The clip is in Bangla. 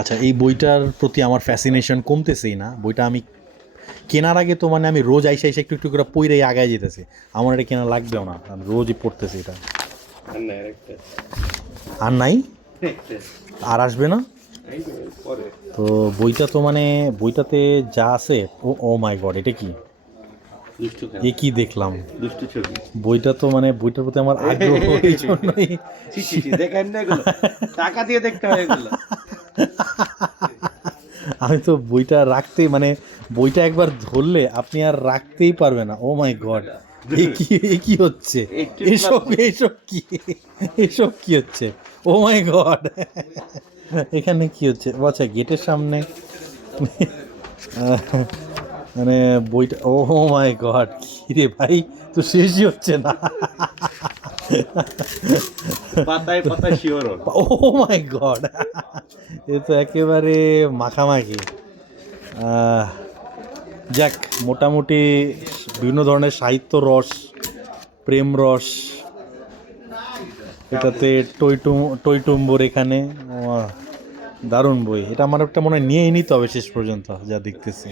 আচ্ছা, এই বইটার প্রতি আমার ফ্যাসিনেশন কমতেছেই না। বইটা আমি কেনার আগে তো মানে আমি রোজ আইসা একটু একটু করে পইরেই আগায় যেতেছি। আমার এটা কেনা লাগবেও না, আমি রোজই পড়তেছি এটা। আর না আরেকটা আর নাই? একটা আর আসবে না? এই পরে তো বইটা তো মানে বইটাতে যা আছে, ও ও মাই গড, এটা কি? দুষ্টু খান এ কি দেখলাম? দুষ্টু ছবি বইটা তো মানে বইটার প্রতি আমার আগ্রহ এই জন্যই। ছি ছি ছি দেখেন না এগুলো টাকা দিয়ে দেখতে হয় এগুলো আমি তো বইটা রাখতেই মানে বইটা একবার ধরলে আপনি আর রাখতেই পারবেন না। ও মাই গড, এ কি হচ্ছে? একটু এসব কি? এসব কি হচ্ছে? ও মাই গড, এখানে কি হচ্ছে? ও আচ্ছা, গেটের সামনে মানে বইটা, ও মাই গড, কি রে ভাই, তো শেষই হচ্ছে না। পাতায় পাতায় শিওরন ও মাই গড, এ তো একেবারে মাখামাখি। আহ, যাক, মোটামুটি বিভিন্ন ধরনের সাহিত্য রস, প্রেম রস, এটাতে টইটুম্বর এখানে। দারুণ বই এটা, আমার একটা মনে হয় নিয়েই নিতে হবে শেষ পর্যন্ত যা দেখতেছি।